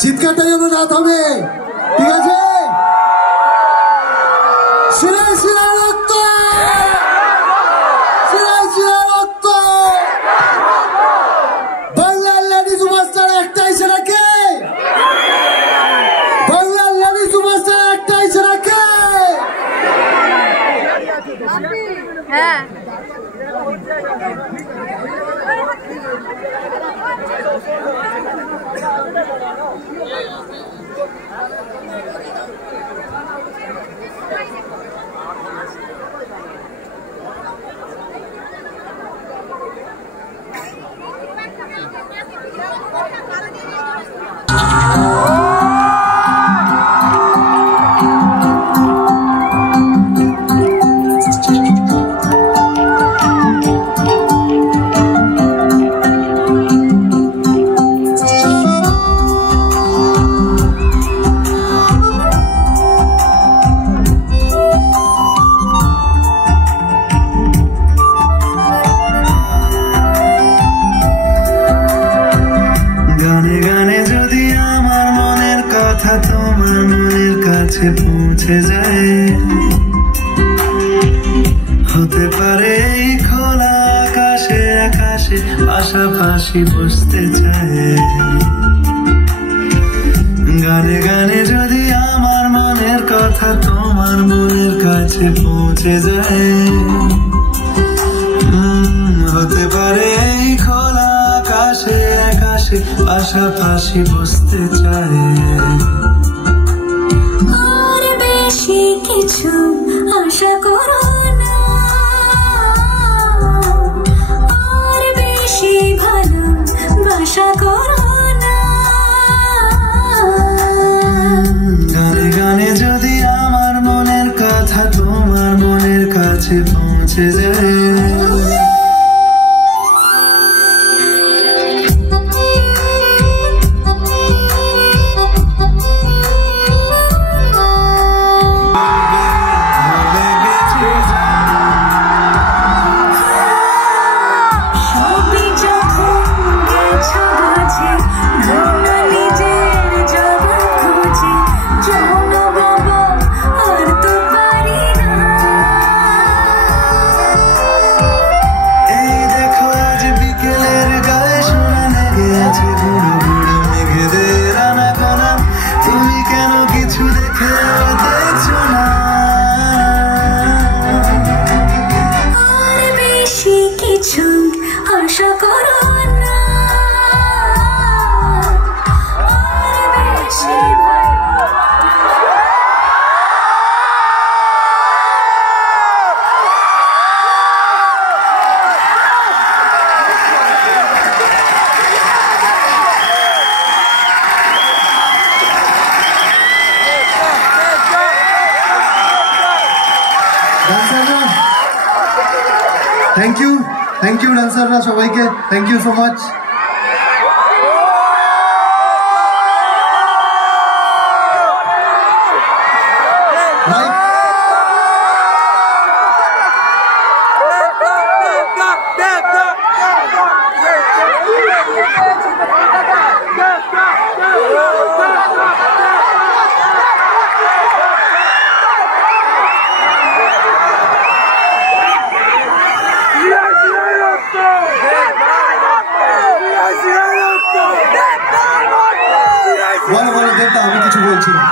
চিৎকারটা যেন না থামে, ঠিক আছে? শিরায় শিরায় রক্ত, শিরায় শিরায় রক্ত। বাংলার লেডি সুপারস্টার একটাই, সেটা কে? বাংলার লেডি সুপারস্টার একটাই, সেটা কে? হ্যাঁ, তোমার মনের কাছে পৌঁছে যায়, হতে পারে এই খোলা আকাশে আকাশে পাশাপাশি বসতে চায়। গানে গানে যদি আমার মনের কথা তোমার মনের কাছে পৌঁছে যায়, হতে পারে এই খোলা আকাশে আকাশে পাশাপাশি বসতে চায়। আর বেশি কিছু আশা করো না, আর বেশি ভালোবাসা করো না। গানে গানে যদি আমার মনের কথা তোমার মনের কাছে পৌঁছে যায়, আশা করো না, আর বেশি থ্যাংক ইউ ডান্সাররা সবাইকে, থ্যাংক ইউ সো মাচ। বলো বলো দেবদা, আমি কিছু বলছি না,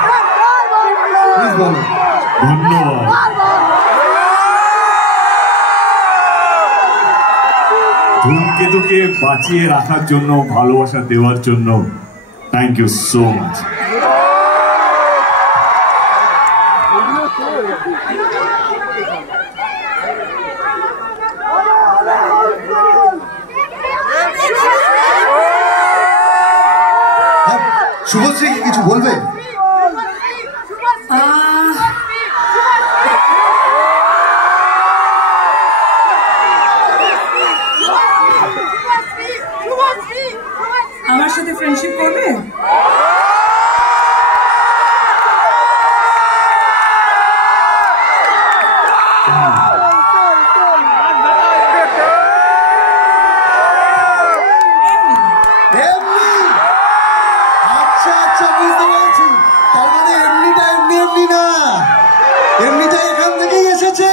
প্লিজ বলো। ধন্যবাদ। ধূমকেতুকে বাঁচিয়ে রাখার জন্য, ভালোবাসা দেওয়ার জন্য thank you so much. Subhashree কি কিছু বলবে? ফ্রেন্ডশিপ করবে? এমনি আচ্ছা আচ্ছা বুঝতে পেরেছি, তার মানে এমনিটা এমনি না, এমনিটা এখান থেকেই এসেছে।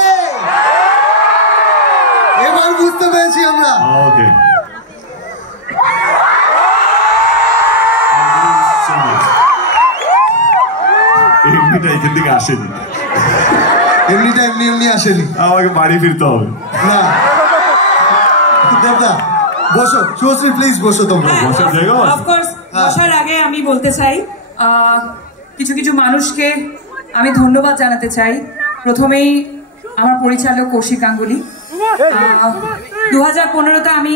এবার বুঝতে পেরেছি আমরা। ওকে, এমনিটা এখান থেকে আসেনি, এমনিটা এমনি আসেনি। আমাকে বাড়ি ফিরতে হবে। না দেবদা বসো, শুভশ্রী প্লিজ বসো তোমরা। বসার জায়গা আছে? অফকোর্স, বসার আগে আমি বলতে চাই কিছু কিছু মানুষকে আমি ধন্যবাদ জানাতে চাই। প্রথমেই আমার পরিচালক কৌশিক গাঙ্গুলি। 2015-তে আমি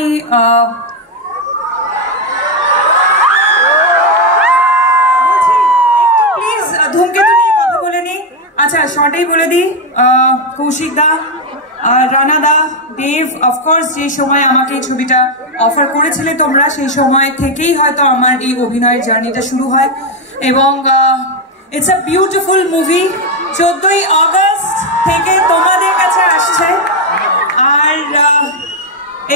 প্লিজ ধূমকেতু নিয়ে কথা বলে নি। আচ্ছা শর্টেই বলে দিই, কৌশিক দা, রানা দা, দেব, অফকোর্স যে সময় আমাকে এই ছবিটা অফার করেছিলে তোমরা, সেই সময় থেকেই হয়তো আমার এই অভিনয়ের জার্নিটা শুরু হয়। এবং ইটস আ বিউটিফুল মুভি। 14ই আগস্ট থেকে তোমাদের কাছে আসছে। আর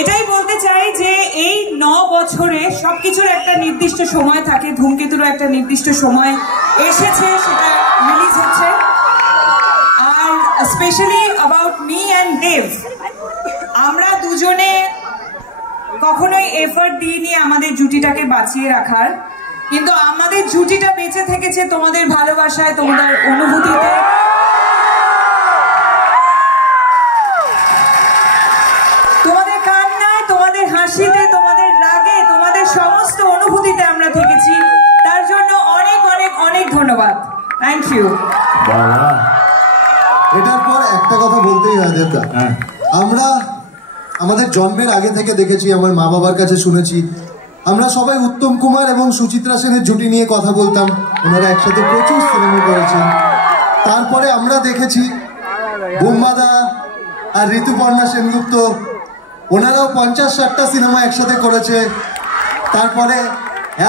এটাই বলতে চাই যে এই 9 বছরে সবকিছুর একটা নির্দিষ্ট সময় থাকে, ধূমকেতুরও একটা নির্দিষ্ট সময় এসেছে, সেটা রিলিজ হচ্ছে। আর স্পেশালি অ্যাবাউট মি অ্যান্ড দেব, আমরা দুজনে কখনোই এফর্ট দিইনি আমাদের জুটিটাকে বাঁচিয়ে রাখার, কিন্তু আমাদের জুটিটা বেঁচে থেকেছে তোমাদের ভালোবাসায়, তোমাদের অনুভূতিতে। তোমাদের কান্নায়, তোমাদের হাসিতে, তোমাদের রাগে, তোমাদের সমস্ত অনুভূতিতে আমরা থেকেছি। তার জন্য অনেক অনেক অনেক ধন্যবাদ। Thank you. বাবা, এটার পর একটা কথা বলতেই হয় দেবদা, আমরা আমাদের জন্মের আগে থেকে দেখেছি, আমার মা বাবার কাছে শুনেছি, আমরা সবাই উত্তম কুমার এবং সুচিত্রা সেনের জুটি নিয়ে কথা বলতাম, ওনারা একসাথে প্রচুর সিনেমা করেছেন। তারপরে আমরা দেখেছি বুম্বাদা আর ঋতুপর্ণা সেনগুপ্ত, ওনারাও 50-60টা সিনেমা একসাথে করেছে। তারপরে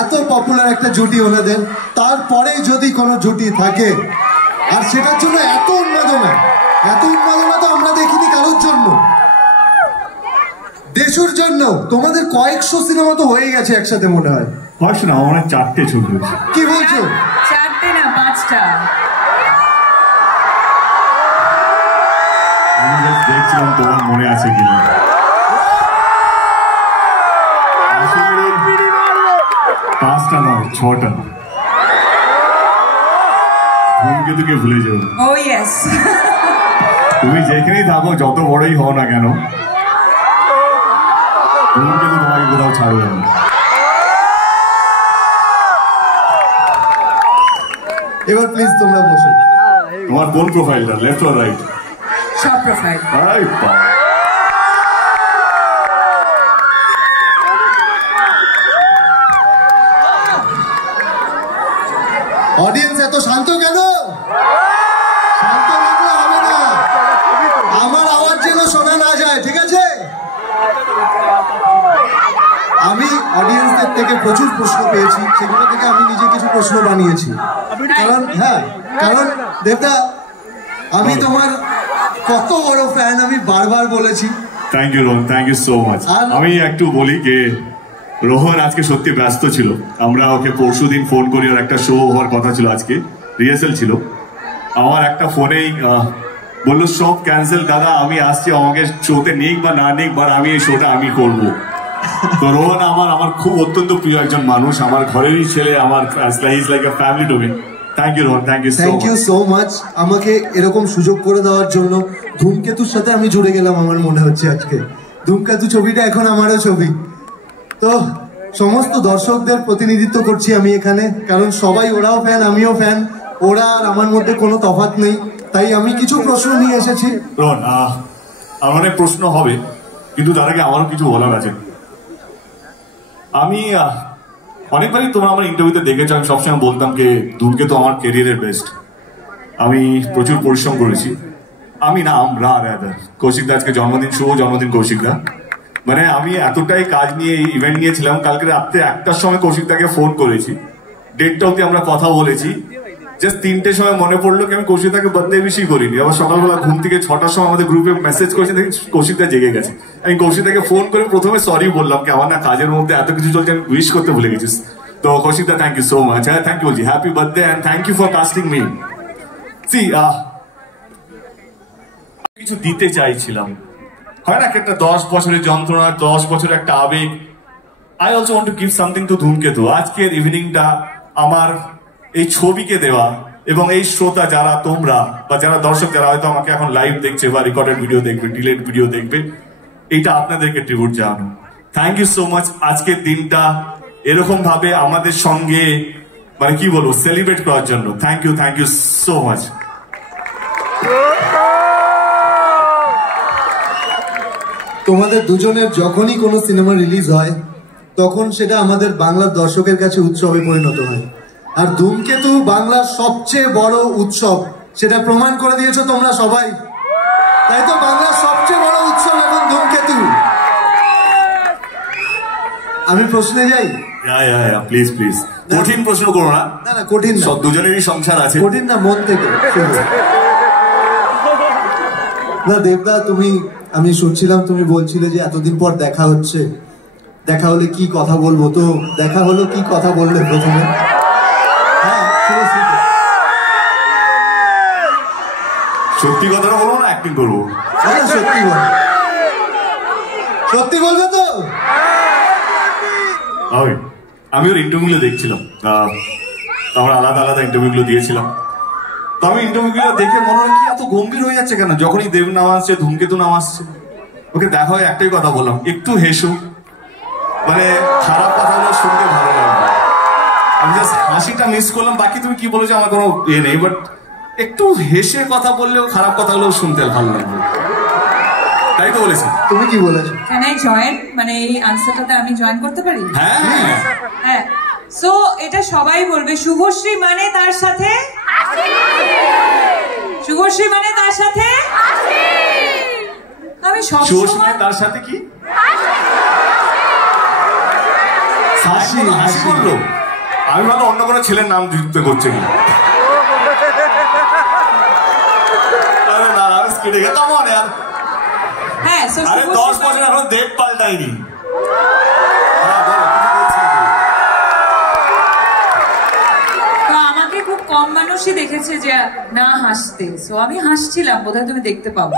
এত পপুলার একটা জুটি ওনাদের, তারপরে যদি কোনো জুটি থাকে আর সেটার জন্য এত উন্মাদনা তো আমরা দেখিনি কারোর জন্য। দেশুর জন্য তোমাদের কয়েকশো সিনেমা তো হয়ে গেছে একসাথে মনে হয়। কয়েকশো না, আমার 4টে ছবি হয়েছে। কি বলছো? 4টে না 5টা। আমি জাস্ট দেখছিলাম তোমার মনে আছে কিনা। 5টা নয়, 6টা। ধূমকেতুকে ভুলে যাও। ও ইয়েস। তুমি যেখানেই থাকো, যত বড়ই হও না কেন, ধূমকেতু তোমাকে কোথাও ছাড়বে না। এবার প্লিজ তোমরা বসো। তোমার কোন প্রোফাইলটা, লেফট অর রাইট? সব প্রোফাইল। অডিয়েন্স এত শান্ত কেন? শান্ত থাকলে হবে না, আমার আওয়াজ যেন শোনা না যায়, ঠিক আছে? আমি অডিয়েন্সদের থেকে প্রচুর প্রশ্ন পেয়েছি, সেগুলো থেকে আমি নিজে কিছু প্রশ্ন বানিয়েছি। কারণ দেবদা, আমি তোমার কত বড় ফ্যান আমি বারবার বলেছি। Thank you Rohan, thank you so much. আমি একটু বলি যে রোহন আজকে সত্যি ব্যস্ত ছিল। আমরা ওকে পরশুদিন ফোন করি, আর একটা শো হওয়ার কথা ছিল, আজকে রিহার্সাল ছিল। আমার একটা ফোনেই বললো সব ক্যান্সেল দাদা, আমি আসছি, আমাকে শোতে নিক বা না নিক, বাট আমি এই শোটা আমি করবো। তো রোহন আমার খুব অত্যন্ত প্রিয় একজন মানুষ, আমার ঘরেরই ছেলে, আমার is like a family to me. Thank you Rohan, thank you so much আমাকে এরকম সুযোগ করে দেওয়ার জন্য। ধূমকেতুর সাথে আমি জুড়ে গেলাম আমার মনে হচ্ছে আজকে। ধূমকেতু ছবিটা এখন আমারও ছবি। তো সমস্ত দর্শকদের প্রতিনিধিত্ব করছি আমি এখানে, কারণ সবাই, ওরাও ফ্যান, আমিও ফ্যান, ওরা আর আমার মধ্যে কোনো তফাৎ নেই। তাই আমি কিছু প্রশ্ন নিয়ে এসেছি। রোহন, আমার অনেক প্রশ্ন হবে, কিন্তু তার আগে আমারও কিছু বলার আছে। আমি অনেকবারই তোমরা আমার ইন্টারভিউতে দেখেছো, আমি সবসময় বলতাম যে ধূমকেতু আমার কেরিয়ারের বেস্ট। আমি প্রচুর পরিশ্রম করেছি। আমরা কৌশিক দা আজকে জন্মদিন, শুভ জন্মদিন কৌশিক দা। মানে আমি এতটাই কাজ নিয়ে ইভেন্ট নিয়েছিলাম, কালকে রাত্রে 1টার সময় কৌশিকদাকে ফোন করেছি, 1:30 অব্দি আমরা কথা বলেছি। জাস্ট 3টের সময় মনে পড়লো কি আমি কৌশিকদাকে বার্থডে উইশই করিনি। আবার সকালবেলা ঘুম থেকে 6টার সময় আমাদের গ্রুপে মেসেজ করেছে, দেখি কৌশিকদা জেগে গেছে। আমি কৌশিকদাকে ফোন করে প্রথমে সরি বললাম কি আমার না কাজের মধ্যে এত কিছু চলছে, আমি উইশ করতে ভুলে গেছিস। তো কৌশিকদা থ্যাংক ইউ সো মাচ। হ্যাঁ থ্যাংক ইউ বলছি, happy birthday and thank you for casting me. সি কিছু দিতে চাইছিলাম, হয় না একটা 10 বছরের যন্ত্রণা, 10 বছরের একটা আবেগ। I also want to give something to ধূমকেতু। আজকের ইভিনিংটা আমার এই ছবিকে দেওয়া, এবং এই শ্রোতা যারা তোমরা বা যারা দর্শক যারা হয়তো আমাকে এখন লাইভ দেখছে বা রেকর্ডেড ভিডিও দেখবে, ডিলেট ভিডিও দেখবে, এইটা আপনাদেরকে ট্রিবিউট জানানো। Thank you so much. আজকের দিনটা এরকম ভাবে আমাদের সঙ্গে মানে কি বলবো সেলিব্রেট করার জন্য থ্যাংক ইউ সো মাচ। তোমাদের দুজনের যখনই কোনো সিনেমা রিলিজ হয় তখন সেটা আমাদের বাংলার দর্শকের কাছে উৎসবে পরিণত হয়। আর ধূমকেতু বাংলার সবচেয়ে বড় উৎসব, সেটা প্রমাণ করে দিয়েছো তোমরা সবাই। তাই তো বাংলার সবচেয়ে বড় উৎসব এখন ধূমকেতু। আমি প্রশ্নে যাই। প্লিজ প্লিজ, কঠিন প্রশ্ন করো না। না না কঠিন না, দুজনেরই সংসার আছে। কঠিন না, মন থেকে। না দেবদা, আমি শুনছিলাম তুমি বলছিলে যে এতদিন পর দেখা হচ্ছে, দেখা হলে কি কথা বলবো, তো দেখা হলো, কি কথা বললে প্রথমে? সত্যি কথাটা বলবো না অ্যাক্টিং করবো? সত্যি বল, সত্যি বলবে তো? আমি ওর ইন্টারভিউগুলো দেখছিলাম, আমরা আলাদা আলাদা ইন্টারভিউগুলো দিয়েছিলাম। তো আমি ইন্টারভিউগুলো দেখে মনে হয় কি এত গম্ভীর হয়ে যাচ্ছে কেন, যখনই দেব নাম আসছে, ধূমকেতু নাম আসছে। ওকে দেখা হয় একটাই কথা বললাম, একটু হেসো, মানে খারাপ কথাগুলো শুনতে ভালো লাগবে। আমি জাস্ট হাসিটা মিস করলাম, বাকি তুমি কি বলেছো আমার কোনো ইয়ে নেই, বাট একটু হেসে কথা বললেও খারাপ কথাগুলো শুনতে ভালো লাগবে, তাই তো বলেছি। তুমি কি বলেছো? ক্যান আই জয়েন, মানে এই আনসারটাতে আমি জয়েন করতে পারি? হ্যাঁ হ্যাঁ। সো এটা সবাই বলবে, শুভশ্রী মানে তার সাথে, শুভশ্রী মানে তার সাথে, আমি সবসময় তার সাথে কি হাসি বললো, আমি ভালো অন্য কোনো ছেলের নাম যুক্ত করছে কি। আরে না আমি স্কিডে গেলাম আর হ্যাঁ, 10 বছর এখন দেব পাল্টাইনি। তো আমাকে খুব কম মানুষই দেখেছে যে না হাসতে, সো আমি হাসছিলাম, বোধহয় তুমি দেখতে পাবো।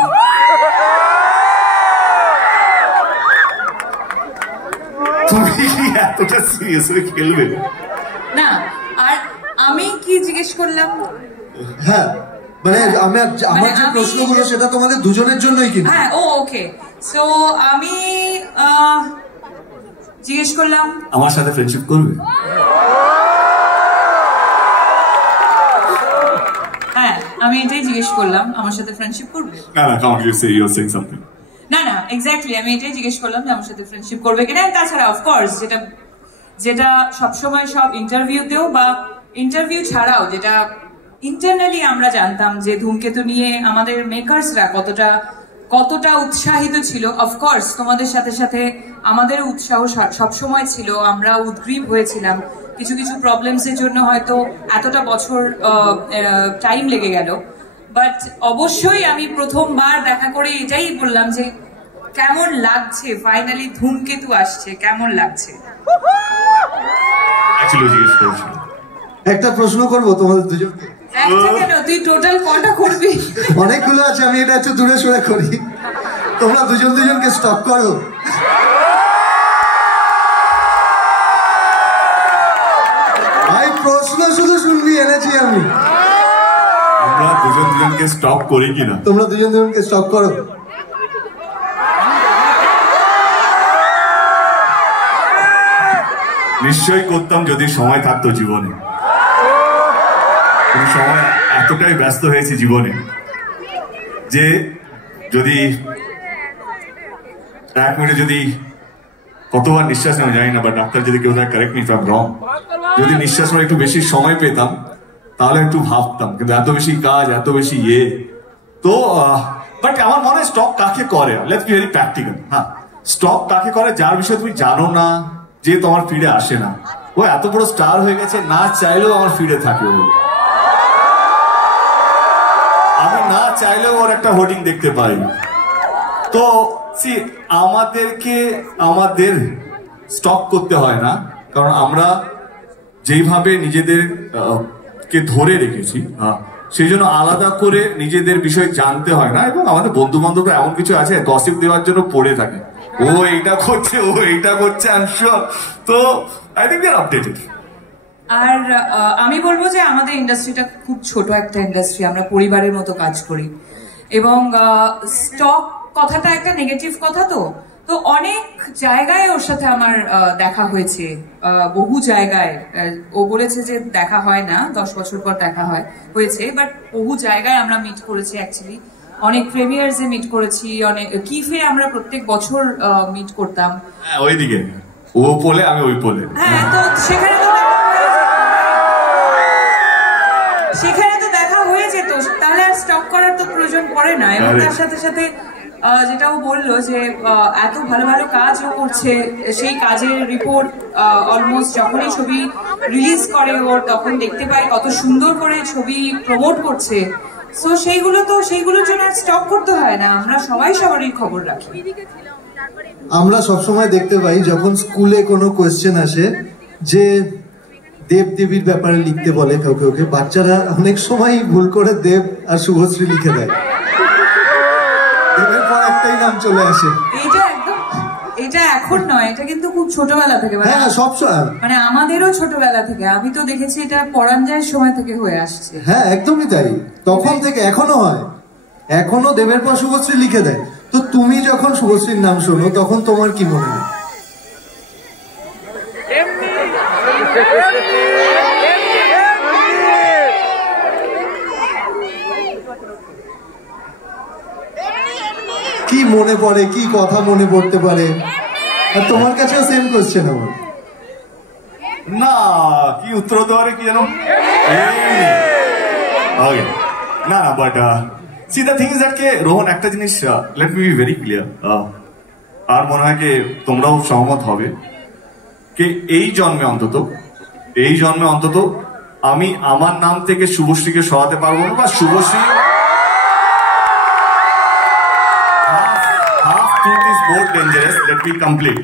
তুমি কি এতটা সিরিয়াস হয়ে খেলবে না? আর আমি কি জিজ্ঞেস করলাম? হ্যাঁ মানে আমার যে প্রশ্নগুলো সেটা তোমাদের দুজনের জন্যই কিন্তু। হ্যাঁ ওকে, সো আমি জিজ্ঞেস করলাম আমার সাথে ফ্রেন্ডশিপ করবে? হ্যাঁ আমি এটাই জিজ্ঞেস করলাম, আমার সাথে ফ্রেন্ডশিপ করবে? না না, come you say you are saying something. না না এক্স্যাক্টলি আমি এটাই জিজ্ঞেস করলাম যে আমার সাথে ফ্রেন্ডশিপ করবে কিনা। তাছাড়া অফকোর্স যেটা সবসময় সব ইন্টারভিউতেও বা ইন্টারভিউ ছাড়াও যেটা ইন্টারনালি আমরা জানতাম যে ধূমকেতু নিয়ে আমাদের মেকার্সরা কতটা উৎসাহিত ছিল। অফকোর্স তোমাদের সাথে সাথে আমাদের উৎসাহ সবসময় ছিল, আমরা উদ্গ্রীব হয়েছিলাম। কিছু কিছু প্রবলেমসের জন্য হয়তো এতটা বছর টাইম লেগে গেল, বাট অবশ্যই আমি প্রথমবার দেখা করে এটাই বললাম যে কেমন লাগছে, ফাইনালি ধূমকেতু আসছে, কেমন লাগছে। একটা প্রশ্ন করবো তোমাদের দুজনকে। একটা কেন, তুই টোটাল কটা করবি? অনেকগুলো আছে, আমি এটা একটু দূরে সরে করি। তোমরা দুজনকে স্টপ করো। ভাই প্রশ্ন শুধু শুনবি এনেছি আমি। আমরা দুজনকে স্টপ করি কিনা? তোমরা দুজনকে স্টপ করো। নিশ্চয়ই করতাম যদি সময় থাকতো জীবনে। সময় এতটাই ব্যস্ত হয়েছে জীবনে যে যদি 1 মিনিটে যদি কতবার নিঃশ্বাস নেওয়া যায় না, বা ডাক্তার যদি কেউ correct me if I am রং, যদি নিঃশ্বাস নেওয়ার একটু বেশি সময় পেতাম তাহলে একটু ভাবতাম, কিন্তু এত বেশি কাজ, এত বেশি তো বাট আমার মনে হয় স্টপ কাকে করে, লেটস বি ভেরি প্র্যাকটিক্যাল। হ্যাঁ স্টক কাকে করে যার বিষয়ে তুমি জানো না, যে তোমার ফিডে আসে না। ও এত বড় স্টার হয়ে গেছে, না চাইলেও আমার ফিডে থাকে। ও আমি না চাইলেও ওর একটা হোর্ডিং দেখতে পাই। তো আমাদের স্টক করতে হয় না, কারণ আমরা যেইভাবে নিজেদের কে ধরে রেখেছি, সেই জন্য আলাদা করে নিজেদের বিষয় জানতে হয় না। এবং আমাদের বন্ধু বান্ধবরা এমন কিছু আছে গসিপ দেওয়ার জন্য পড়ে থাকে, ও এইটা করছে, ও এইটা করছে, আই এম শিওর। তো I think they are updated. আর আমি বলবো যে আমাদের ইন্ডাস্ট্রিটা খুব ছোট একটা ইন্ডাস্ট্রি, আমরা পরিবারের মতো কাজ করি। এবং স্টক কথাটা একটা নেগেটিভ কথা, তো অনেক জায়গায় ওর সাথে আমার দেখা হয়েছে, বহু জায়গায়। ও বলেছে যে দেখা হয় না, 10 বছর পর দেখা হয়েছে, বাট বহু জায়গায় আমরা মিট করেছি অ্যাকচুয়ালি। অনেক প্রিমিয়ার্সে মিট করেছি, অনেক কিফে আমরা প্রত্যেক বছর মিট করতাম। হ্যাঁ, ওইদিকে ও পোলে, আমি ওই পোলে। হ্যাঁ, তো সেখানে তো দেখা হয়ে যেত, তাহলে আর স্টক করার তো প্রয়োজন পড়ে না। এবং তার সাথে সাথে যেটা ও বললো যে এত ভালো ভালো কাজ ও করছে, সেই কাজের রিপোর্ট অলমোস্ট যখনই ছবি রিলিজ করে ওর, তখন দেখতে পাই কত সুন্দর করে ছবি প্রমোট করছে। সো সেইগুলোর জন্য স্টক করতে হয় না, আমরা সবাই সবারই খবর রাখি। আমরা সবসময় দেখতে পাই যখন স্কুলে কোনো কোয়েশ্চেন আসে যে দেব দেবীর ব্যাপারে লিখতে বলে কাউকে, বাচ্চারা অনেক সময় ভুল করে দেব আর শুভশ্রী লিখে দেয়, দেবের পর একটাই নাম চলে আসে। এটা এখন নয়, এটা কিন্তু খুব ছোটবেলা থেকে, হ্যাঁ সবসময়, মানে আমাদেরও ছোটবেলা থেকে। আমি তো দেখেছি এটা পরাঞ্জয়ের সময় থেকে হয়ে আসছে। হ্যাঁ একদমই তাই, তখন থেকে এখনো হয়, এখনো দেবের পর শুভশ্রী লিখে দেয়। তো তুমি যখন শুভশ্রীর নাম শোনো তখন তোমার কি মনে হয়? কি মনে পড়ে, কি কথা মনে পড়তে পারে? আর তোমার কাছেও সেম কোশ্চেন আমার। না, কি উত্তর দেওয়ারে কি জানো? না, but see the thing is that কে রোহন, একটা জিনিস let me be very clear, আর মনে হয় কি তোমরাও সহমত হবে, কে এই জন্মে অন্তত আমি আমার নাম থেকে শুভশ্রীকে সরাতে পারবো না, বা Subhashree half truth is more dangerous, let me complete.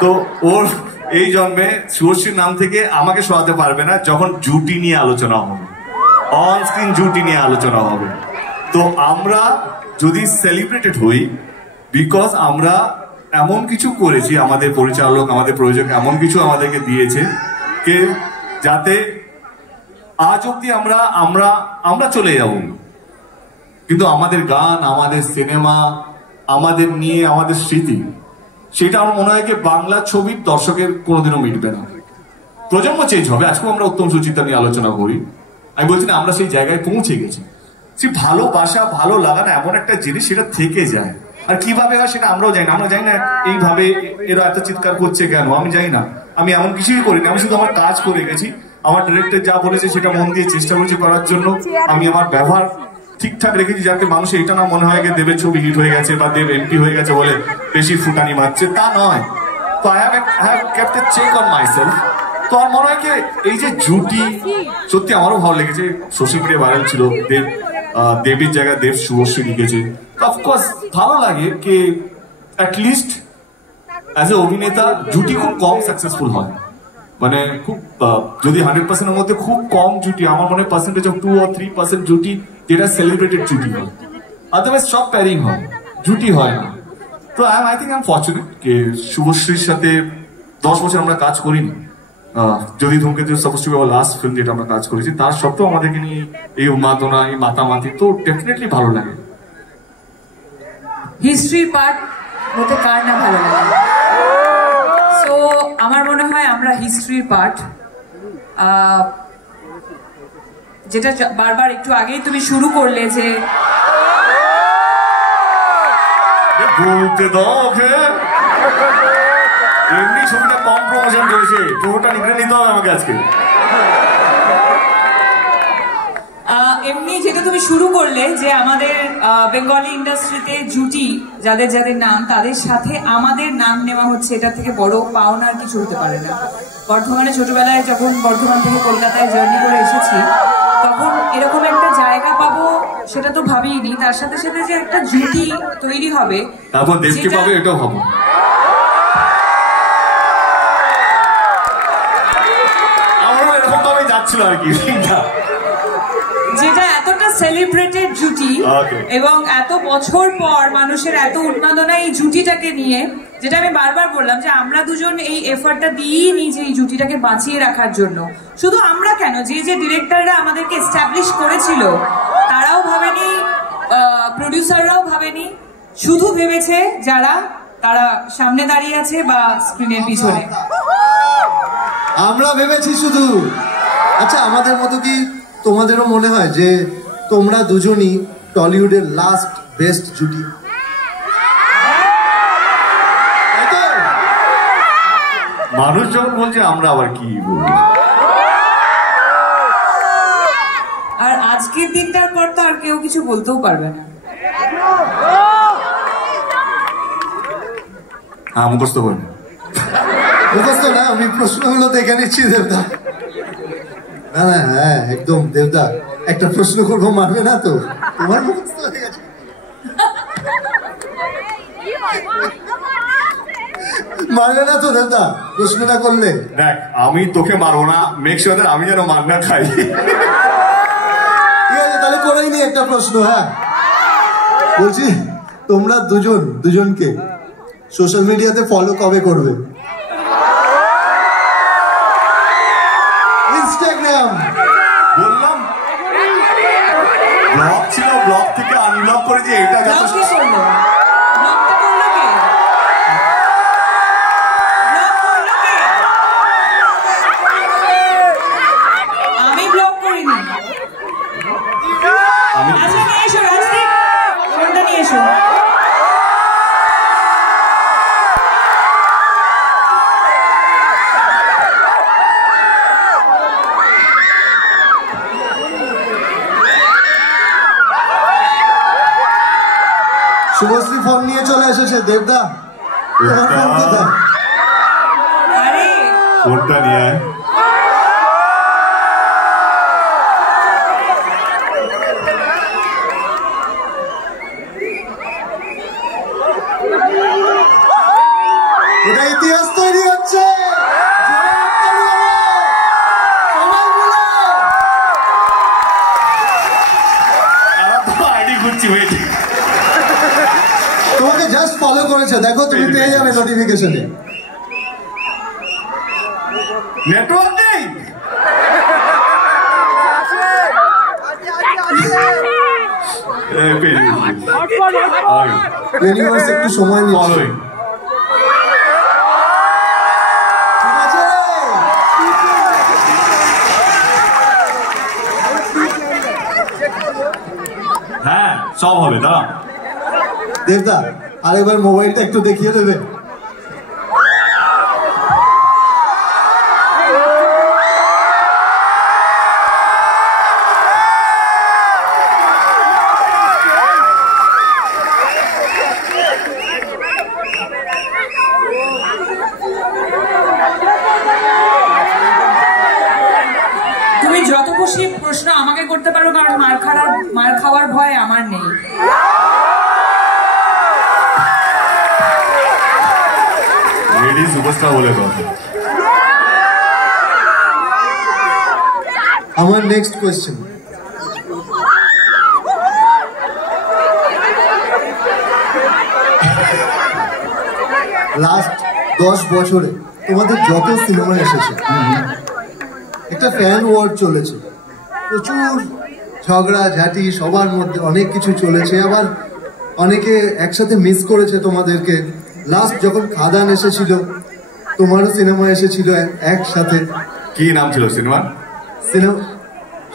তো ওর এই জন্মে শুভশ্রীর নাম থেকে আমাকে সরাতে পারবে না যখন জুটি নিয়ে আলোচনা হবে, অন স্ক্রিন জুটি নিয়ে আলোচনা হবে। তো আমরা যদি সেলিব্রেটেড হই, বিকজ আমরা এমন কিছু করেছি, আমাদের পরিচালক, আমাদের প্রযোজক এমন কিছু আমাদেরকে দিয়েছে কে যাতে আজ অব্দি আমরা চলে যাব, কিন্তু আমাদের গান, আমাদের সিনেমা, আমাদের নিয়ে আমাদের স্মৃতি, সেটা আমার মনে হয় কি বাংলা ছবির দর্শকের কোনোদিনও মিটবে না। প্রজন্ম চেঞ্জ হবে। আজকেও আমরা উত্তম সুচিত্রা নিয়ে আলোচনা করি, আমি বলছি না আমরা সেই জায়গায় পৌঁছে গেছি। সেই ভালোবাসা, ভালো লাগানো এমন একটা জিনিস, সেটা থেকে যায়। আর কিভাবে হয় সেটা আমরাও জানি না। আমরা জানি না এইভাবে এরা এত চিৎকার করছে কেন, আমি জানি না। আমি এমন কিছুই করিনি, আমি শুধু আমার কাজ করে গেছি। আমার ডিরেক্টর যা বলেছে সেটা মন দিয়ে চেষ্টা করেছি করার জন্য। আমি আমার ব্যবহার ঠিকঠাক রেখেছি যাতে মানুষ এটা না মনে হয় যে দেবের ছবি হিট হয়ে গেছে বা দেব এমপি হয়ে গেছে বলে বেশি ফুটানি মারছে, তা নয়। তো I have kept a check on myself. তো আমার মনে হয় কি এই যে জুটি, সত্যি আমারও ভালো লেগেছে। সোশ্যাল মিডিয়া ভাইরাল ছিল, দেবীর জায়গায় দেব শুভশ্রী লিখেছে। অফকোর্স ভালো লাগে কি অ্যাটলিস্ট অ্যাজ এ অভিনেতা জুটি খুব কম সাকসেসফুল হয়, মানে খুব যদি 100%-এর মধ্যে খুব কম জুটি, আমার মনে হয় পার্সেন্টেজ অফ 2 or 3% জুটি যেটা সেলিব্রেটেড জুটি হয়, আদারওয়াইজ সব প্যারিং হয়, জুটি হয় না। তো I think I am fortunate যে শুভশ্রীর সাথে 10 বছর আমরা কাজ করিনি। যদি ধূমকেতু suppose two B our last film যেটা আমরা কাজ করেছি, তার সত্ত্বেও আমাদেরকে নিয়ে এই উন্মাদনা, এই মাতামাতি, তো ডেফিনেটলি ভালো লাগে। হিস্ট্রির পার্ট হতে কার না ভালো লাগে? সো আমার মনে হয় আমরা হিস্ট্রির পার্ট। যেটা বারবার একটু আগেই তুমি শুরু করলে যে বলতে দাও, এমনি ছবিটা কম প্রমোশন করেছে, পুরোটা নিতে হবে আমাকে আজকে। এমনি যেটা তুমি শুরু করলে যে আমাদের বেঙ্গলি ইন্ডাস্ট্রিতে জুটি যাদের যাদের নাম তাদের সাথে আমাদের নাম নেওয়া হচ্ছে, এটা থেকে বড় পাওনা আর কিছু হতে পারে না। বর্ধমানে ছোটবেলায় যখন বর্ধমান থেকে কলকাতায় জার্নি করে এসেছি তখন এরকম একটা জায়গা পাবো সেটা তো ভাবিনি, তার সাথে সাথে যে একটা জুটি তৈরি হবে তারপর দেবকে পাবে এটাও ভাবো। আমারও এরকম ভাবে যাচ্ছিল আর কি, যেটা এতটা সেলিব্রেটেড জুটি এবং এত বছর পর মানুষের এত উন্মাদনা এই জুটিটাকে নিয়ে, যেটা আমি বারবার বললাম যে আমরা দুজন এই এফর্টটা দিয়েই নিয়েছি এই জুটিটাকে বাঁচিয়ে রাখার জন্য। শুধু আমরা কেন, যে যে ডিরেক্টররা আমাদেরকে এস্টাবলিশ করেছিল তারাও ভাবেনি, প্রডিউসাররাও ভাবেনি, শুধু ভেবেছে যারা তারা সামনে দাঁড়িয়ে আছে বা স্ক্রিনের পিছনে। আমরা ভেবেছি শুধু। আচ্ছা, আমাদের মতো কি তোমাদেরও মনে হয় যে তোমরা দুজনই টলিউডের লাস্ট বেস্ট জুটি? মানুষ যখন বলছে আমরা আবার কি বলবো। আর আজকের দিনটার পর তো আর কেউ কিছু বলতেও পারবে না। হ্যাঁ, মুখস্থ করবে। মুখস্থ না, আমি প্রশ্নগুলো দেখে নিচ্ছি দেবদা। না না, হ্যাঁ একদম দেবদা, একটা প্রশ্ন করবো, মারবে না তো? তোমার মুখস্থ হয়ে গেছে। মারবে না তো দেবদা প্রশ্নটা করলে? দেখ, আমি তোকে মারবো না, মেক শিওর দ্যাট আমি যেন মার না খাই। ঠিক আছে, তাহলে করেই নি একটা প্রশ্ন। হ্যাঁ, বলছি তোমরা দুজনকে সোশ্যাল মিডিয়াতে ফলো কবে করবে? ইনস্টাগ্রাম বললাম ব্লগ ছিল, ব্লগ থেকে আনব্লক করেছি, এটা যত শুভশ্রী ফোন নিয়ে চলে এসেছে। দেবদা, তোমার ফোন কোথায়? ফোনটা নিয়ে আয়। এটা ইতিহাস তৈরি হচ্ছে। তোমাকে জাস্ট ফলো করেছে, দেখো তুমি পেয়ে যাবে নোটিফিকেশনে। নেটওয়ার্ক নেই। একটু সময় নিচ্ছে। হ্যাঁ, সব হবে। দাঁড়া দেবদা, আরেকবার মোবাইলটা একটু দেখিয়ে দেবে? তুমি যত খুশি প্রশ্ন আমাকে করতে পারো, কারণ মার খাওয়ার ভয় আমার নেই। সুপারস্টার বলে কথা। আমার নেক্সট কোয়েশ্চেন, লাস্ট 10 বছরে তোমাদের যত সিনেমা এসেছে একটা ফ্যান ওয়ার চলেছে, প্রচুর ঝগড়া ঝাঁটি, সবার মধ্যে অনেক কিছু চলেছে, আবার অনেকে একসাথে মিস করেছে তোমাদেরকে। লাস্ট যখন খাদান এসেছিল, তোমারও সিনেমা এসেছিল একসাথে। কি নাম ছিল সিনেমা?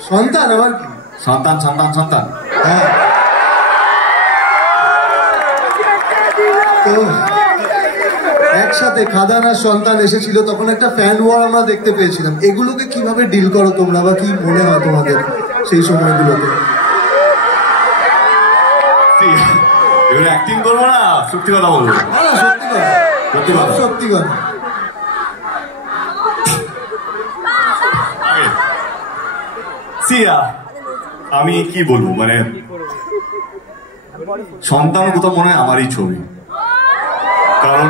সন্তান। আবার কি সন্তান? সন্তান। হ্যাঁ, তো একসাথে খাদান আর সন্তান এসেছিল, তখন একটা ফ্যান ওয়ার আমরা দেখতে পেয়েছিলাম। এগুলোকে কিভাবে ডিল করো তোমরা, বা কি মনে হয় তোমাদের? সেই সময়গুলোতে। এবারে অ্যাক্টিং করবো না, সত্যি কথা বলবো। সত্যি কথা, সত্যি কথা। আমি কি বলবো, মানে সন্তান কোথাও মনে হয় আমারই ছবি, কারণ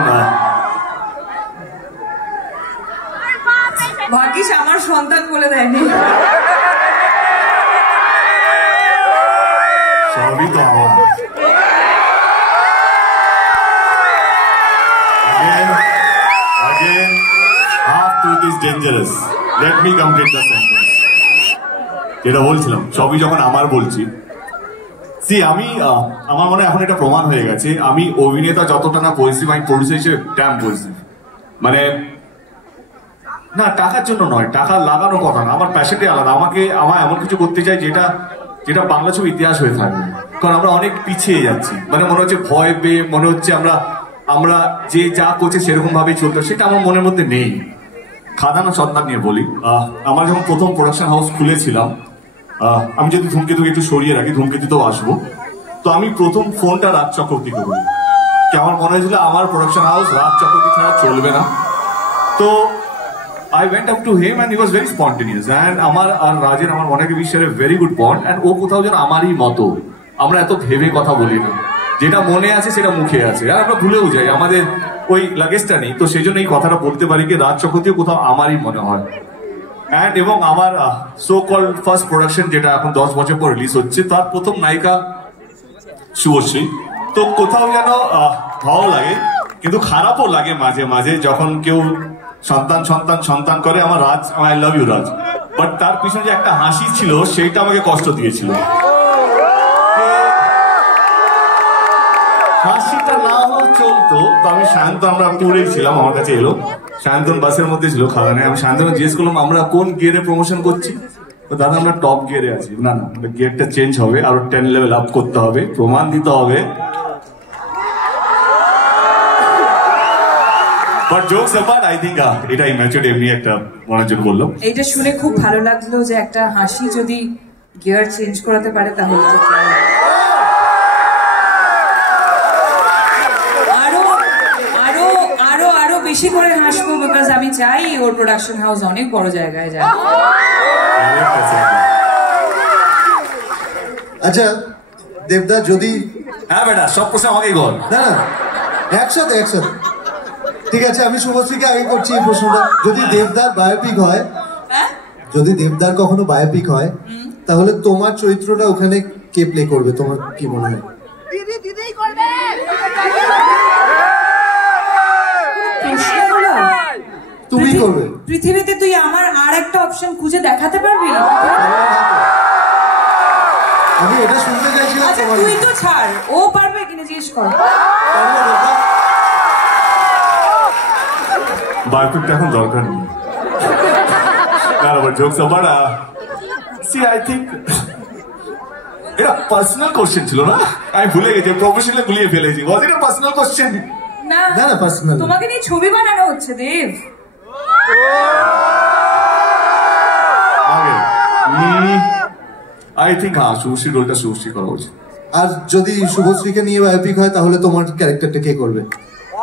ভাগ্যিস আমার সন্তান বলে দেয়নি। সবই তো আমার। Again, half truth is dangerous. Let me complete the sentence. যেটা বলছিলাম সবই যখন আমার বলছি, আমি আমার মনে হয় এখন এটা প্রমাণ হয়ে গেছে, আমি অভিনেতা যতটা না পরিস্থিতি, আমি প্রডিউসার হিসেবে ড্যাম পরিস্থিতি। মানে না টাকার জন্য নয়, টাকা লাগানোর কথা না, আমার প্যাশনটাই আলাদা। আমার এমন কিছু করতে চাই যেটা যেটা বাংলা ছবি ইতিহাস হয়ে থাকবে, কারণ আমরা অনেক পিছিয়ে যাচ্ছি। মানে মনে হচ্ছে ভয় পেয়ে, মনে হচ্ছে আমরা যে যা করছি সেরকম ভাবেই চলতে, সেটা আমার মনের মধ্যে নেই। খাদানা সন্তান নিয়ে বলি, আমার যখন প্রথম প্রোডাকশন হাউস খুলেছিলাম, আমি যদি ধূমকেতুকে একটু সরিয়ে রাখি, ধূমকেতুতেও আসবো, তো আমি প্রথম ফোনটা রাজ চক্রবর্তীকে বলি, কি আমার মনে হয়েছিল আমার প্রোডাকশন হাউস রাজ চক্রবর্তী ছাড়া চলবে না। তো I went up to him and he was very spontaneous, and আমার আর রাজের আমার অনেকে বিশ্বাসের ভেরি গুড বন্ড, and ও কোথাও যেন আমারই মতো। আমরা এত ভেবে কথা বলি না, যেটা মনে আছে সেটা মুখে আছে, আর আমরা ভুলেও যাই, আমাদের ওই লাগেজটা নেই। তো সেই জন্য এই কথাটা বলতে পারি কি রাজ চক্রবর্তীও কোথাও আমারই মনে হয়। অ্যান্ড এবং আমার সো কল ফার্স্ট প্রোডাকশন, যেটা এখন 10 বছর পর রিলিজ হচ্ছে, তার প্রথম নায়িকা শুভশ্রী। তো কোথাও যেন ভালো লাগে, কিন্তু খারাপও লাগে মাঝে মাঝে যখন কেউ সন্তান সন্তান সন্তান করে। আমার Raj, I love you Raj, but তার পিছনে যে একটা হাসি ছিল সেইটা আমাকে কষ্ট দিয়েছিল। হাসিটা না হলেও চলতো। তো আমি সায়ন্তন, আমরা ট্যুরেই ছিলাম, আমার কাছে এলো সায়ন্তন, বাসের মধ্যে ছিল খাদানে। আমি সায়ন্তন জিজ্ঞেস করলাম আমরা কোন গিয়ারে প্রমোশন করছি, তো দাদা আমরা টপ গিয়ারে আছি। না না, গিয়ারটা চেঞ্জ হবে, আরো 10 লেভেল আপ করতে হবে, প্রমাণ দিতে হবে। But jokes apart, I think এটা ইম্যাচুরড এমনি একটা মনোযোগ বললো। এইটা শুনে খুব ভালো লাগলো যে একটা হাসি যদি গিয়ার চেঞ্জ করাতে পারে তাহলে তো আরো বেশি করে হাসবো, বিকজ আমি চাই ওর প্রোডাকশন হাউস অনেক বড় জায়গায় যায়। আচ্ছা দেবদা, যদি হ্যাঁ বেটা সব প্রশ্ন আমাকেই বল। না না, একসাথে একসাথে, ঠিক আছে। আমি শুভশ্রীকে আগে করছি এই প্রশ্নটা। যদি দেবদার বায়োপিক হয়, যদি দেবদার কখনো বায়োপিক হয়, তাহলে তোমার চরিত্রটা ওখানে কে প্লে করবে, তোমার কি মনে হয়? তুমি করবে। পৃথিবীতে তুই আমার আর একটা অপশন খুঁজে দেখাতে পারবি? আমি এটা শুনতে চাইছিলাম। আচ্ছা তুই তো ছাড়, ও পারবে কিনা জিজ্ঞেস কর। বায়োপিকটা এখন দরকার নেই। জোকস আবার আই থিঙ্ক এটা পার্সোনাল কোশ্চেন ছিল না, আমি ভুলে গেছি, প্রফেশনাল গুলিয়ে ফেলেছি। ওয়াজ ইট আ পার্সোনাল কোশ্চেন? না না না, পার্সোনাল। তোমাকে নিয়ে ছবি বানানো হচ্ছে দেব। আই থিঙ্ক হ্যাঁ, শুভশ্রী রোলটা শুভশ্রী করা উচিত। আর যদি শুভশ্রীকে নিয়ে বায়োপিক হয়, তাহলে তোমার ক্যারেক্টারটা কে করবে?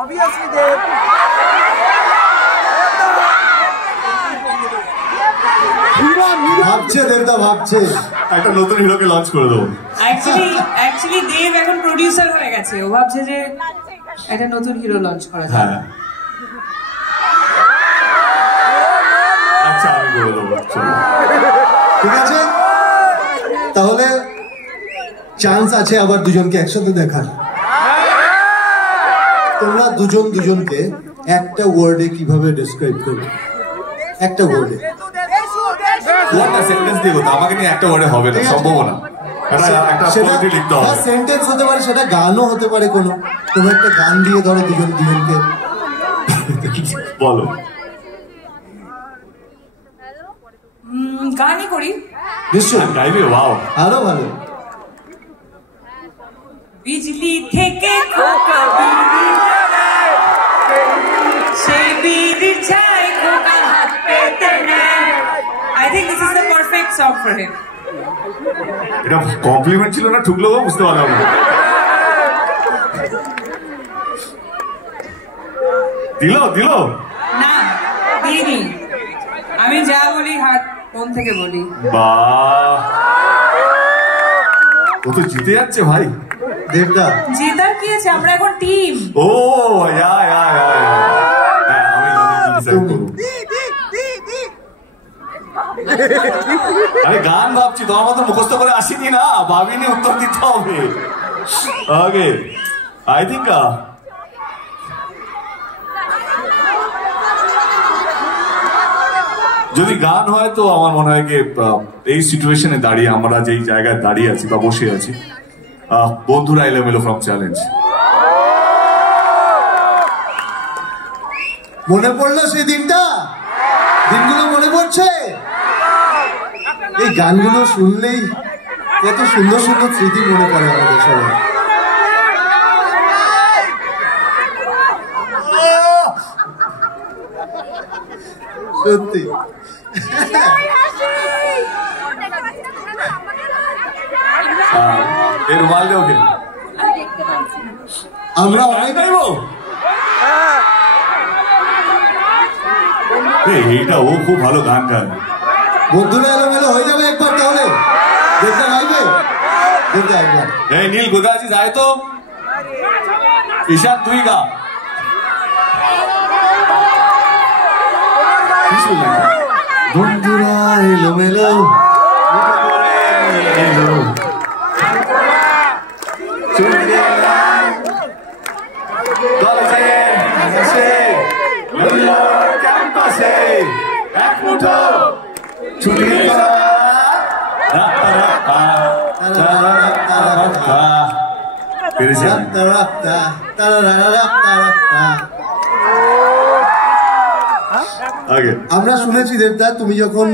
অবভিয়াসলি দেব। ভাবছে দেবদা, ভাবছে একটা নতুন হিরোকে লঞ্চ করে দেবো। অ্যাকচুয়ালি দেব এখন প্রোডিউসার হয়ে গেছে, ও ভাবছে যে একটা নতুন হিরো লঞ্চ করা যায়। হ্যাঁ আচ্ছা, আমি করে দেবো। ঠিক আছে, তাহলে চান্স আছে আবার দুজনকে একসাথে দেখার। তোমরা দুজন দুজনকে একটা ওয়ার্ডে কিভাবে ডেসক্রাইব করবে? একটা ওয়ার্ডে। একটা সেন্টেন্স দিয়ে কথা, আমাকে নিয়ে একটা ওয়ার্ডে হবে না, সম্ভব না। একটা পোয়েট্রি লিখতে হবে। সেন্টেন্স হতে পারে, সেটা গানও হতে পারে, কোনো একটা গান দিয়ে ধরো দুজনকে বলো। গানই করি নিশ্চয়, গাইবে। ওয়াও, আরো ভালো। বিজলি থেকে খোকা বিড়ি জ্বালায়, সেই বিড়ির ছাই খোকা হাত পেতে নেয়। I think this is the perfect song for him. এটা কমপ্লিমেন্ট ছিল না ঠুকলো বুঝতে পারলাম না। দিল না দিইনি, আমি যা বলি হাত মন থেকে বলি। বাহ, ও তো জিতে যাচ্ছে ভাই। দেবদা জেতার কি আছে, আমরা এখন টিম। ও আমি আরে গান ভাবছি, তোমার মতো মুখস্থ করে আসিনি না, ভাবিনি উত্তর দিতে হবে। ওকে, আই থিঙ্ক যদি গান হয় তো আমার মনে হয় কি এই সিচুয়েশনে দাঁড়িয়ে আমরা যেই জায়গায় দাঁড়িয়ে আছি বা বসে আছি, বন্ধুরা এলোমেলো ফ্রম চ্যালেঞ্জ। মনে পড়লো সেই দিনগুলো মনে পড়ছে। এই গানগুলো শুনলেই কত সুন্দর সুন্দর স্মৃতি মনে পড়ে আমাদের সবাই। সত্যি আমরা অনেক এইটা ও খুব ভালো গান গায়। বন্ধুরা এলোমেলো হয়ে যাবে একবার, তাহলে দেখতে গাইবে। দেখতে একবার এই নীল কোথায় আছিস, আয় তো। ঈশান তুই গা। বন্ধুরা এলোমেলো ক্যাম্পাসে এক মুঠো ছুটি আমরা শুনেছি দেবদা, তুমি যখন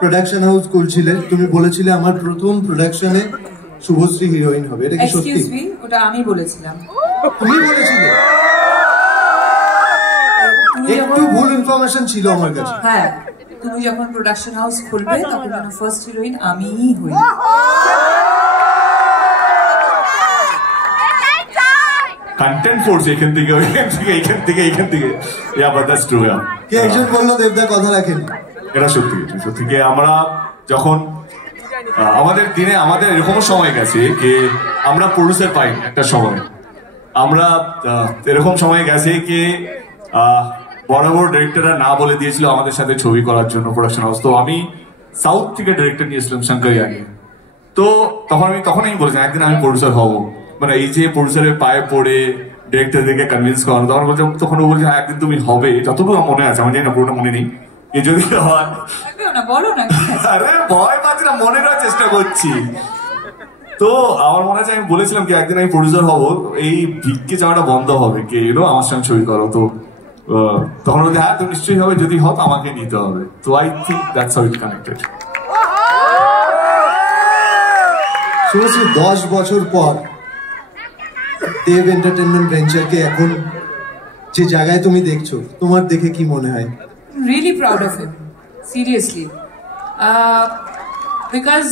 প্রোডাকশন হাউস খুলছিলে তুমি বলেছিলে আমার প্রথম প্রোডাকশনে শুভশ্রী হিরোইন হবে। এটা কি সত্যি? ওটা আমি বলেছিলাম। তুমি বলেছিলে? একটু ভুল ইনফরমেশন ছিল আমার কাছে। হ্যাঁ, তুমি যখন প্রোডাকশন হাউস খুলবে তখন ফার্স্ট হিরোইন আমিই হই। কন্টেন্ট ফোর্স এখান থেকে কে একজন বললো দেবদা কথা রাখেন। এটা সত্যি কি আমরা যখন আমাদের দিনে আমাদের এরকম সময় গেছে যে আমরা প্রডিউসার পাই একটা সময়, আমরা এরকম সময় গেছে কি বড় বড় ডিরেক্টররা না বলে দিয়েছিল আমাদের সাথে ছবি করার জন্য প্রোডাকশন হাউস। তো আমি সাউথ থেকে ডিরেক্টর নিয়েছিলাম শঙ্কর ইয়াগে। তো তখন আমি বলেছিলাম একদিন আমি প্রডিউসার হবো। মানে এই যে প্রডিউসারের পায়ে পড়ে ডিরেক্টরদেরকে কনভিন্স করানো, তখন ও বলছে একদিন তুমি হবে, যতটুকু মনে আছে, আমার জানি না পুরোটা মনে নেই। যদি হয় আরে ভয় পাচ্ছি না, মনে করার চেষ্টা করছি। তো আমার মনে আছে আমি বলেছিলাম কি একদিন আমি প্রডিউসার হবো, এই ভিক্ষে যাওয়াটা বন্ধ হবে, কে এলো আমার সঙ্গে ছবি করো। তো তখন বলতে হ্যাঁ তো নিশ্চয়ই হবে, যদি হয় আমাকে নিতে হবে। তো I think that's how it connected. 10 বছর পর দেব এন্টারটেনমেন্ট ভেঞ্চারকে এখন যে জায়গায় তুমি দেখছো, তোমার দেখে কি মনে হয়? Really proud of him, seriously, because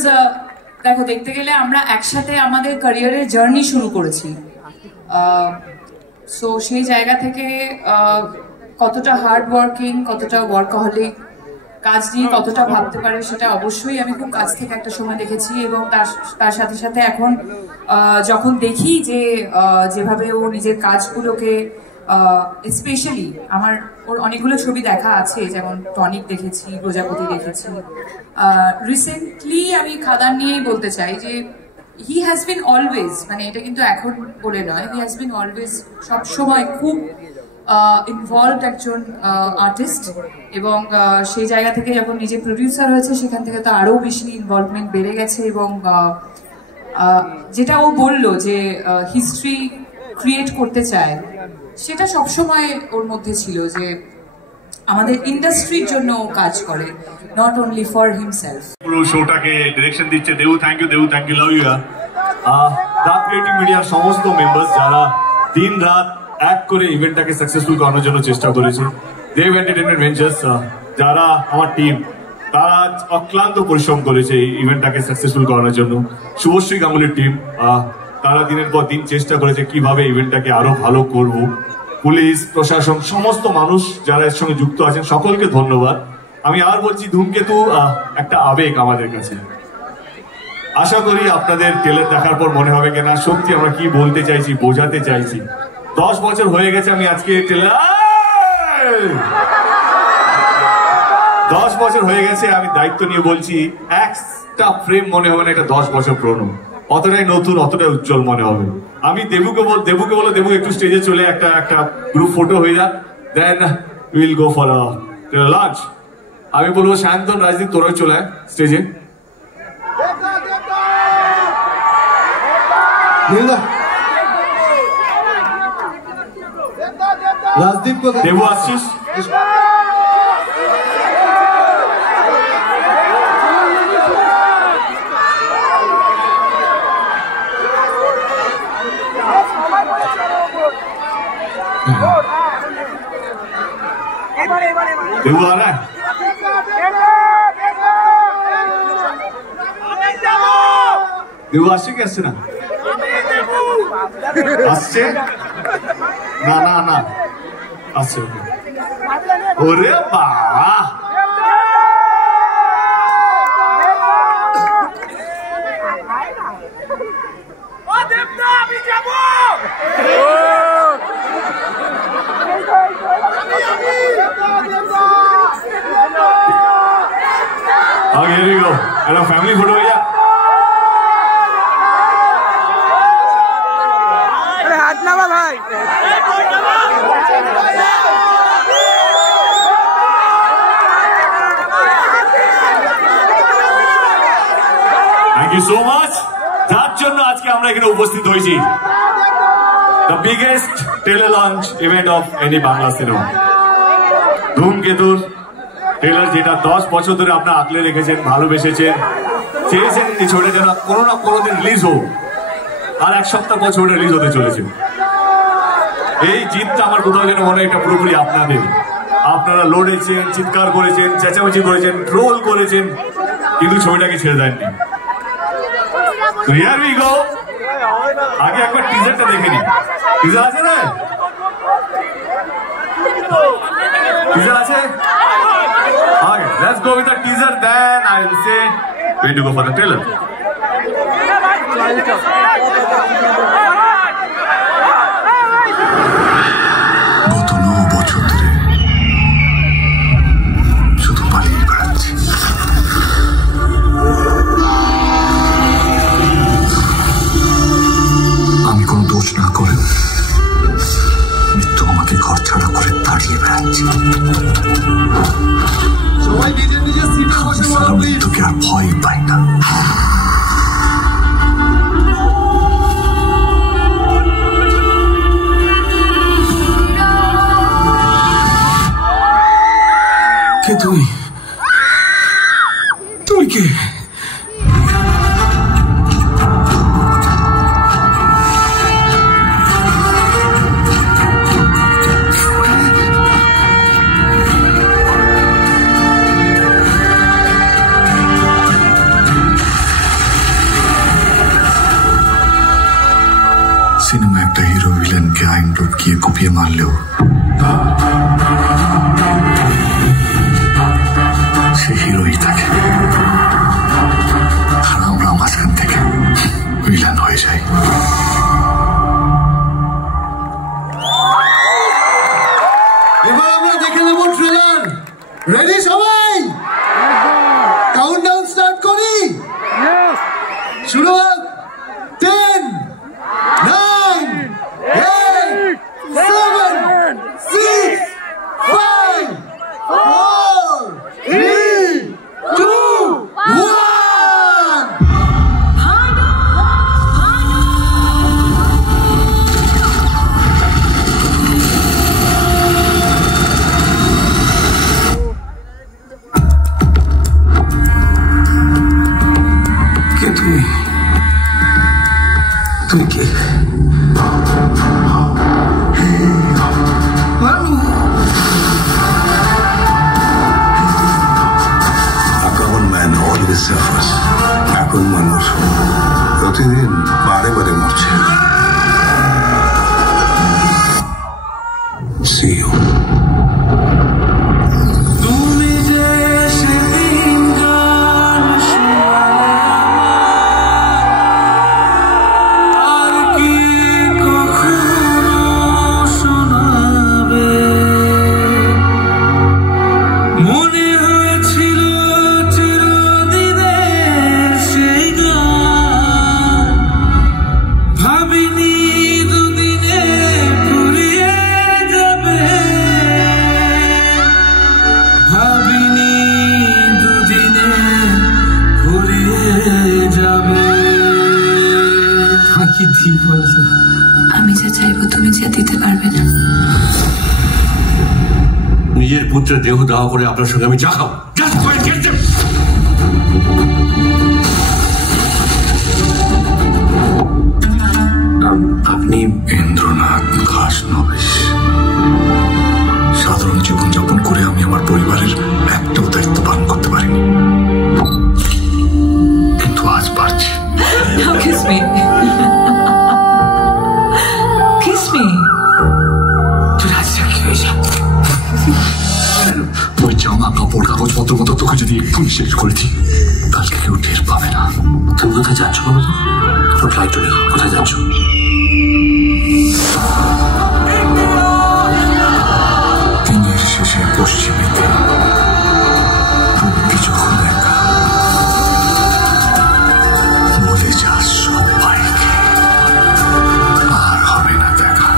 দেখো দেখতে গেলে আমরা একসাথে আমাদের ক্যারিয়ারের জার্নি শুরু করেছি। সো সেই জায়গা থেকে কতটা হার্ড ওয়ার্কিং, কতটা ওয়ার্কাহলিক, কাজ নিয়ে কতটা ভাবতে পারে সেটা অবশ্যই আমি খুব কাছ থেকে একটা সময় দেখেছি। এবং তার সাথে সাথে এখন যখন দেখি যে যেভাবে ও নিজের কাজগুলোকে স্পেশালি ওর অনেকগুলো ছবি দেখা আছে, যেমন টনিক দেখেছি, প্রজাপতি দেখেছি, রিসেন্টলি আমি খাদান নিয়েই বলতে চাই যে হি হ্যাজ বিন অলওয়েজ, মানে এটা কিন্তু এখন বলে নয়, হি হ্যাজ বিন অলওয়েজ সবসময় খুব ইনভলভড একজন আর্টিস্ট। এবং সেই জায়গা থেকে যখন নিজে প্রডিউসার হয়েছে সেখান থেকে তো আরও বেশি ইনভলভমেন্ট বেড়ে গেছে। এবং যেটা ও বলল যে হিস্ট্রি ক্রিয়েট করতে চায়, সেটা সবসময় ওর মধ্যে ছিল যে আমাদের ইন্ডাস্ট্রির জন্য ও কাজ করে, নট অনলি ফর হিমসেলফ। পুরো শোটাকে ডিরেকশন দিচ্ছে দেউ, থ্যাংক ইউ লাভ ইউ। রাত ক্রিয়েটিভ মিডিয়ার সমস্ত মেম্বার্স যারা দিন রাত এক করে ইভেন্টটাকে সাকসেসফুল করানোর জন্য চেষ্টা করেছে, দেব এন্টারটেনমেন্ট ভেঞ্চার্স, যারা আমার টিম তারা অক্লান্ত পরিশ্রম করেছে এই ইভেন্টটাকে সাকসেসফুল করানোর জন্য। শুভশ্রী গাঙ্গুলির টিম তারা দিনের পর দিন চেষ্টা করেছে কিভাবে ইভেন্টটাকে আরো ভালো করব। পুলিশ প্রশাসন সমস্ত মানুষ যারা এর সঙ্গে যুক্ত আছেন সকলকে ধন্যবাদ। আমি আর বলছি ধূমকেতু একটা আবেগ আমাদের কাছে। আশা করি আপনাদের ট্রেলার দেখার পর মনে হবে কিনা সত্যি আমরা কি বলতে চাইছি, বোঝাতে চাইছি। 10 বছর হয়ে গেছে আমি আজকে 10 বছর হয়ে গেছে আমি দায়িত্ব নিয়ে বলছি, একটা ফ্রেম মনে হবে না এটা 10 বছর পুরনো। অতটাই নতুন, অতটাই উজ্জ্বল মনে হবে। আমি দেবুকে বলো দেবু একটু স্টেজে চলে একটা গ্রুপ ফটো হয়ে যাক, then will go for lunch. আমি বলবো শান্তন, রাজদীপ তোরাই চলে স্টেজে। রাজদীপ দেবু আসছিস? देवू आ रहा है? देवू আসছে কি আসছে না? আসছে না না না আসছে। ওরে বাবা, here we go. Hello, family photo भैया. अरे हाथ ना भाई. Thank you so much. যার জন্য আজকে আমরা এখানে উপস্থিত হয়েছি। The biggest tele-launch event of any Bangla সিনেমা। ধূমকেতুর ট্রেলার যেটা 10 বছর ধরে আপনারা আঁকলে রেখেছেন, ভালোবেসেছেন, চেয়েছেন এই ছবিটা যেন কোনো না কোনো দিন রিলিজ হোক। আর 1 সপ্তাহ পর ছবিটা রিলিজ হতে চলেছে। এই জিতটা আমার কোথাও যেন মনে হয় এটা পুরোপুরি আপনাদের। আপনারা লড়েছেন, চিৎকার করেছেন, চেঁচামেচি করেছেন, ট্রোল করেছেন, কিন্তু ছবিটাকে ছেড়ে দেননি। তো হিয়ার উই গো। আগে একবার টিজারটা দেখে নিই। টিজার আছে না? টিজার আছে? Okay, let's go with the teaser, then I will say when to go for the trailer. গত 9 বছর ধরে শুধু পালিয়ে বেড়াচ্ছি। আমি কোনো দোষ না করে মৃত্যু আমাকে ঘর ছাড়া করে তাড়িয়ে বেড়াচ্ছি। সবাই নিজের নিজের সিটে বসে বলো প্লিজ। তোকে আর ভয় পাই না। কে তুই? তুই কে? সিনেমা একটা হিরো ভিলেনকে আইন রূপ গিয়ে কুপিয়ে মারলেও সে হিরোই থাকে, আর আমরা মাঝখান থেকে ভিলেন হয়ে যাই। এবার আমরা দেখে নেব ট্রেলার। রেডি সবাই? কাউন্টডাউন স্টার্ট করি। শুরু হোক। 10 9 8 7 6 5 4 3 2 1 কে তুই? তুই কে? suffers. এখন মানুষ প্রতিদিন বারে বারে মরছে। See you. আমি যা চাইবো তুমি যা দিতে পারবে না। নিজের পুত্রের দেহ দাহ করে আপনার সঙ্গে আমি যা খাবো। আপনি ইন্দ্রনাথ খাসনবিশ। সাধারণ জীবনযাপন করে আমি আমার পরিবারের একটাও দায়িত্ব পালন করতে পারিনি, কিন্তু আজ পারছি। ওই জামা কাপড় কাগজপত্র মতো তোকে যদি এক্ষুনি শেষ করে দিই, কালকে কেউ টের পাবে না। তুমি কোথায় যাচ্ছ বলো তো? কোথায় যাচ্ছ? দিনের শেষে পশ্চিমেতে কিছুক্ষণ একা বলে যাস সবাইকে, আর হবে না দেখা।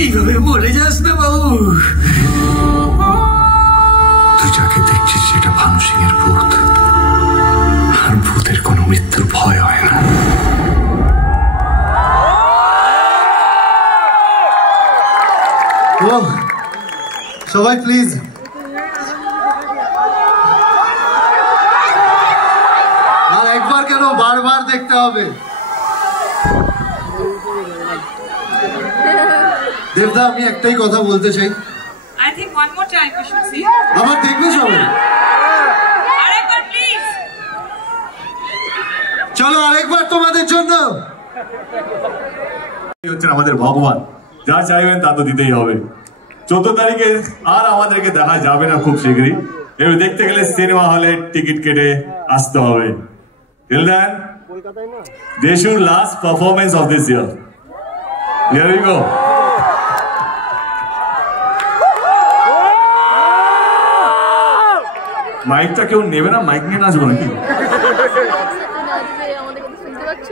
এইভাবে মরে যাস না বাবু। তুই যাকে দেখছিস সেটা ভানু সিং এর ভূত, আর ভূতের কোনো মৃত্যুর ভয় হয় না। সবাই প্লিজ আর একবার কেন বারবার দেখতে হবে? দেবদা, আমি একটাই কথা বলতে চাই। I think one more time we should see. আবার দেখবে সবাই? আরেকবার প্লিজ। চলো আরেকবার তোমাদের জন্য। হচ্ছেন আমাদের ভগবান, যা চাইবেন তা তো দিতেই হবে। 14 তারিখে আর আমাদেরকে দেখা যাবে না খুব শীঘ্রই। এবার দেখতে গেলে সিনেমা হলে টিকিট কেটে আসতে হবে। Till then, Deshu's last performance of this year. Here we go. মাইকটা কেউ নেবে না? মাইক নিয়ে নাচবো নাকি? আমাদের কথা শুনতে পাচ্ছ?